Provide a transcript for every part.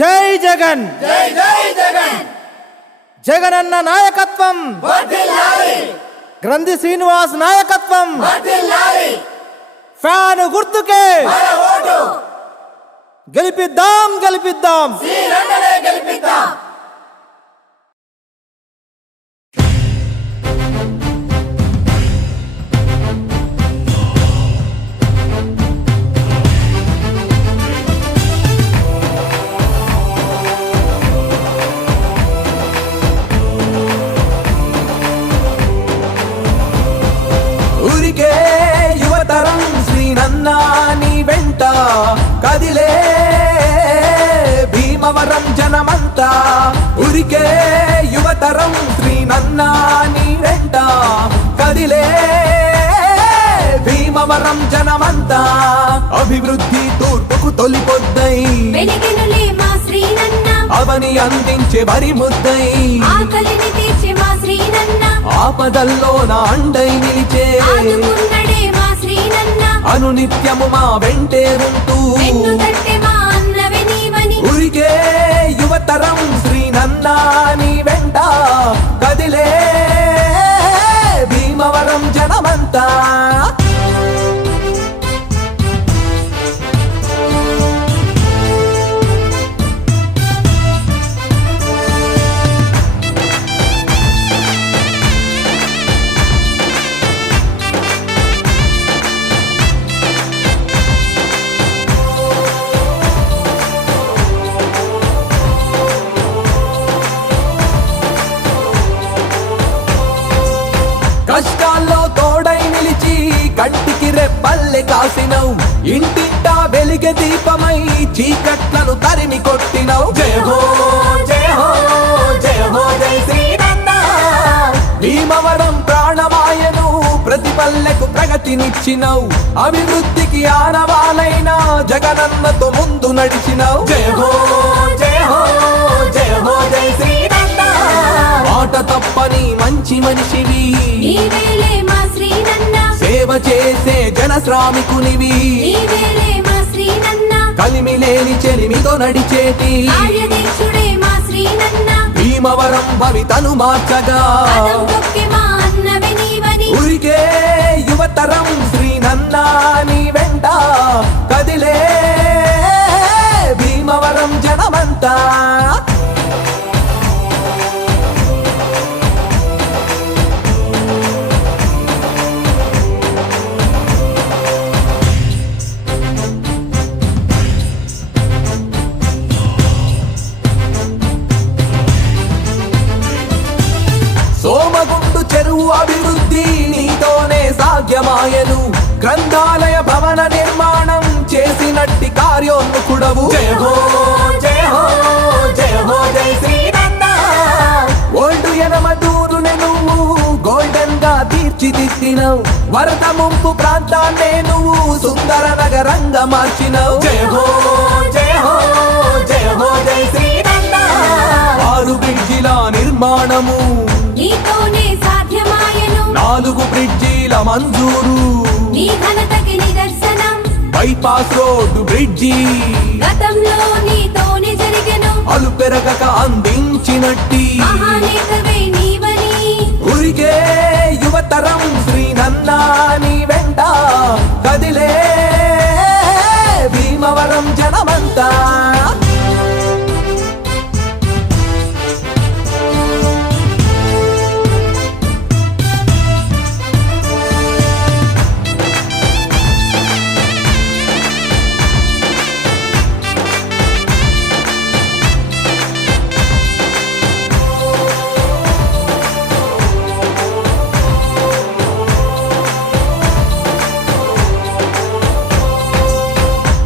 జై జగన్ జై జై జగన్ జగనన్న నాయకత్వం వర్ధిల్లాలి గ్రంథి శ్రీనివాస్ నాయకత్వం వర్ధిల్లాలి ఫ్యాన్ గుర్తుకే మన ఓటు గెలిపిద్దాం గెలిపిద్దాం శ్రీరంగనే గెలిపిద్దాం. ఊరికే యువతరం శ్రీనన్నా నీ వెంట కదిలే భీమవరం జనమంతా. ఊరికే యువతరం శ్రీనన్నా నీ వెంట కదిలే భీమవరం జనమంతా. అభివృద్ధి తూర్పుకు తొలిపొద్దై వెలిగినులే మా శ్రీనన్న, అవని అందించే వరి ముద్దై ఆకలిని తీర్చే మా శ్రీనన్న, ఆపదల్లో నా అండై నిలిచే ఆదుకున్నడే మా శ్రీనన్న, అనునిత్యము మా వెంటే ఉంటూ వెన్ను తట్టే మా అన్నవే నీవని. ఊరికే యువతరం శ్రీనన్నా నీ వెంట కదిలే భీమవరం జనమంతా. కష్టాల్లో తోడై నిలిచి కంటికి రెప్పల్లె కాసినవు, ఇంటింటా వెలిగే దీపమై చీకట్లను తరిమి కొట్టినవు. జయ హో జయ హో జయ హో జై శ్రీనన్న. భీమవరం ప్రాణమాయను ప్రతి పల్లెకు ప్రగతినిచ్చినవు, అభివృద్ధికి ఆనవాలైన జగనన్నతో ముందు నడిచినవు. జయ హో జయ హో జయ హో జై శ్రీనన్న. మాట తప్పని మంచి మనిషివి, నీవేలే మా శ్రీనన్న, సేవ చేసే జన శ్రామికునివి, నీవేలే మా శ్రీనన్న, కలిమిలేని చెలిమితో నడిచేటి కార్యదీక్షుడే మా శ్రీనన్న, భీమవరం భవితను మార్చగా. పదం తొక్కే మా అన్నవే నీవని. ఊరికే యువతరం శ్రీనన్నా నీ వెంట కదిలే భీమవరం జనమంతా. సోమగుండు చెరువు అభివృద్ధి నీతోనే సాధ్యమాయను, గ్రంథాలయ భవన నిర్మాణం చేసినట్టి కార్యోన్ముఖుడవు. జయ హో జయ హో జయ హో జై శ్రీనన్న. ఓల్డ్ ఎనమదూరునే నువ్వు గోల్డెన్ గా తీర్చిదిద్దినవు, వరద ముంపు ప్రాంతాన్నే నువ్వు సుందర నగరంగా మార్చినవు. జయ హో జయ హో జయ హో జై శ్రీనన్న. 6 బ్రిడ్జిల నిర్మాణము నీతోనే సాధ్యమాయను, 4 బ్రిడ్జిల మంజూరు, నీ ఘనతకి నిదర్శనం బైపాస్ రోడ్డు బ్రిడ్జి గతంలో నీతోనే జరిగెను. అలు పెరగక అందించినట్టి మహానేతవే నీవని. ఊరికే యువతరం శ్రీనన్నా నీ వెంట కదిలే భీమవరం జనమంతా.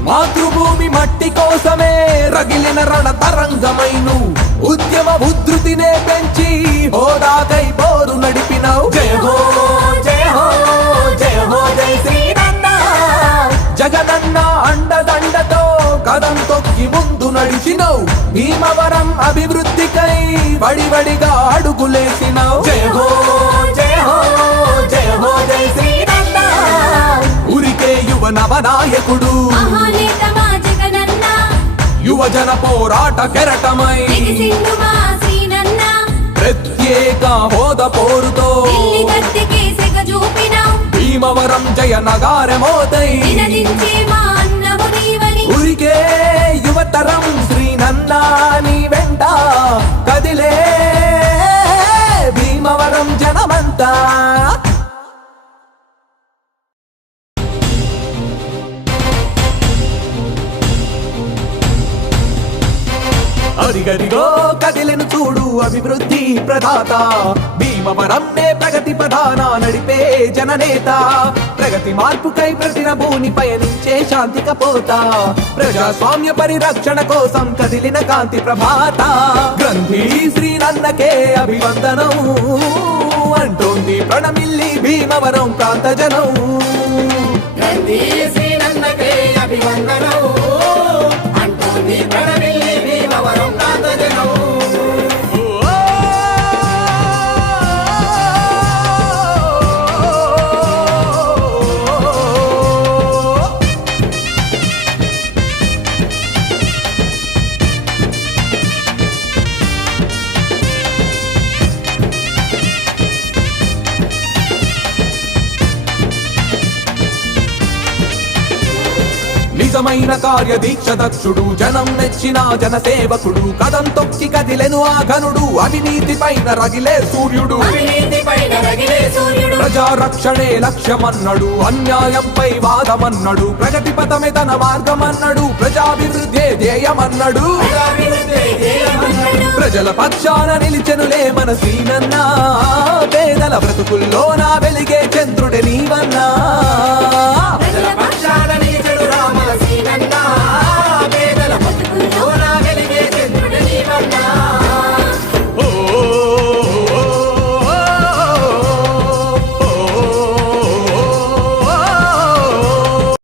మాతృభూమి మట్టి కోసమే రగిలిన రణ తరంగమైను, ఉద్యమ ఉధృతినే పెంచి హోదాకై బోరు నడిపినవు. జయ హో జయ హో జయ హో జై శ్రీనన్న. జగనన్న అండదండతో కదం తొక్కి ముందు నడిచినవు, భీమవరం అభివృద్ధికై వడివడిగా అడుగులేసినవు. జయ హో జయ హో జయ హో జై శ్రీనన్న. ఊరికే యువ నవనాయకుడు, మహానేత మా జగనన్న, యువజన పోరాట కెరటమై ఎగిసిండు మా సీనన్న ప్రత్యేక హోదా పోరుతో ఢిల్లీ గద్దెకే సెగ చూపినాం భీమవరం జయ నగారమోదై నినదించే మా అన్నము నీవని ఉరికే యువతరం శ్రీనన్నా నీ వెంట కదిలే భీమవరం జనమంతా అదిగదిగో కదిలెను చూడు అభివృద్ధి ప్రదాత భీమవరం నే ప్రగతి ప్రధాన నడిపే జననేత ప్రగతి మార్పుకై ప్రతిరభూని పయనించే శాంతిక పోత ప్రజాస్వామ్య పరిరక్షణ కోసం కదిలిన కాంతి ప్రభాత గ్రంథి శ్రీనన్నకే అభివందనం అంటోంది ప్రణమిల్లి భీమవరం ప్రాంత జనం నంది శ్రీనన్నకే అభివందనం అంటోంది ప్రణమిల్లి భీమవరం ప్రాంతజనం. నిజమైన కార్యదీక్ష దక్షుడు జనం మెచ్చిన జనసేవకుడు కదం తొక్కి కదిలెను ఆ ఘనుడు అవినీతి పైన రగిలే సూర్యుడు అవినీతి పైన రగిలే సూర్యుడు ప్రజారక్షణే లక్ష్యమన్నడు అన్యాయంపై వాదమన్నడు ప్రగతి పథమే తన మార్గమన్నడు ప్రజాభివృద్ధే ధ్యేయమన్నడు ప్రజాభివృద్ధి ధ్యేయమన్నాడు. ప్రజల పక్షాన నిలిచెనులే మన శ్రీనన్నా పేదల బ్రతుకుల్లో నా వెలిగే చంద్రుడే నీవన్నా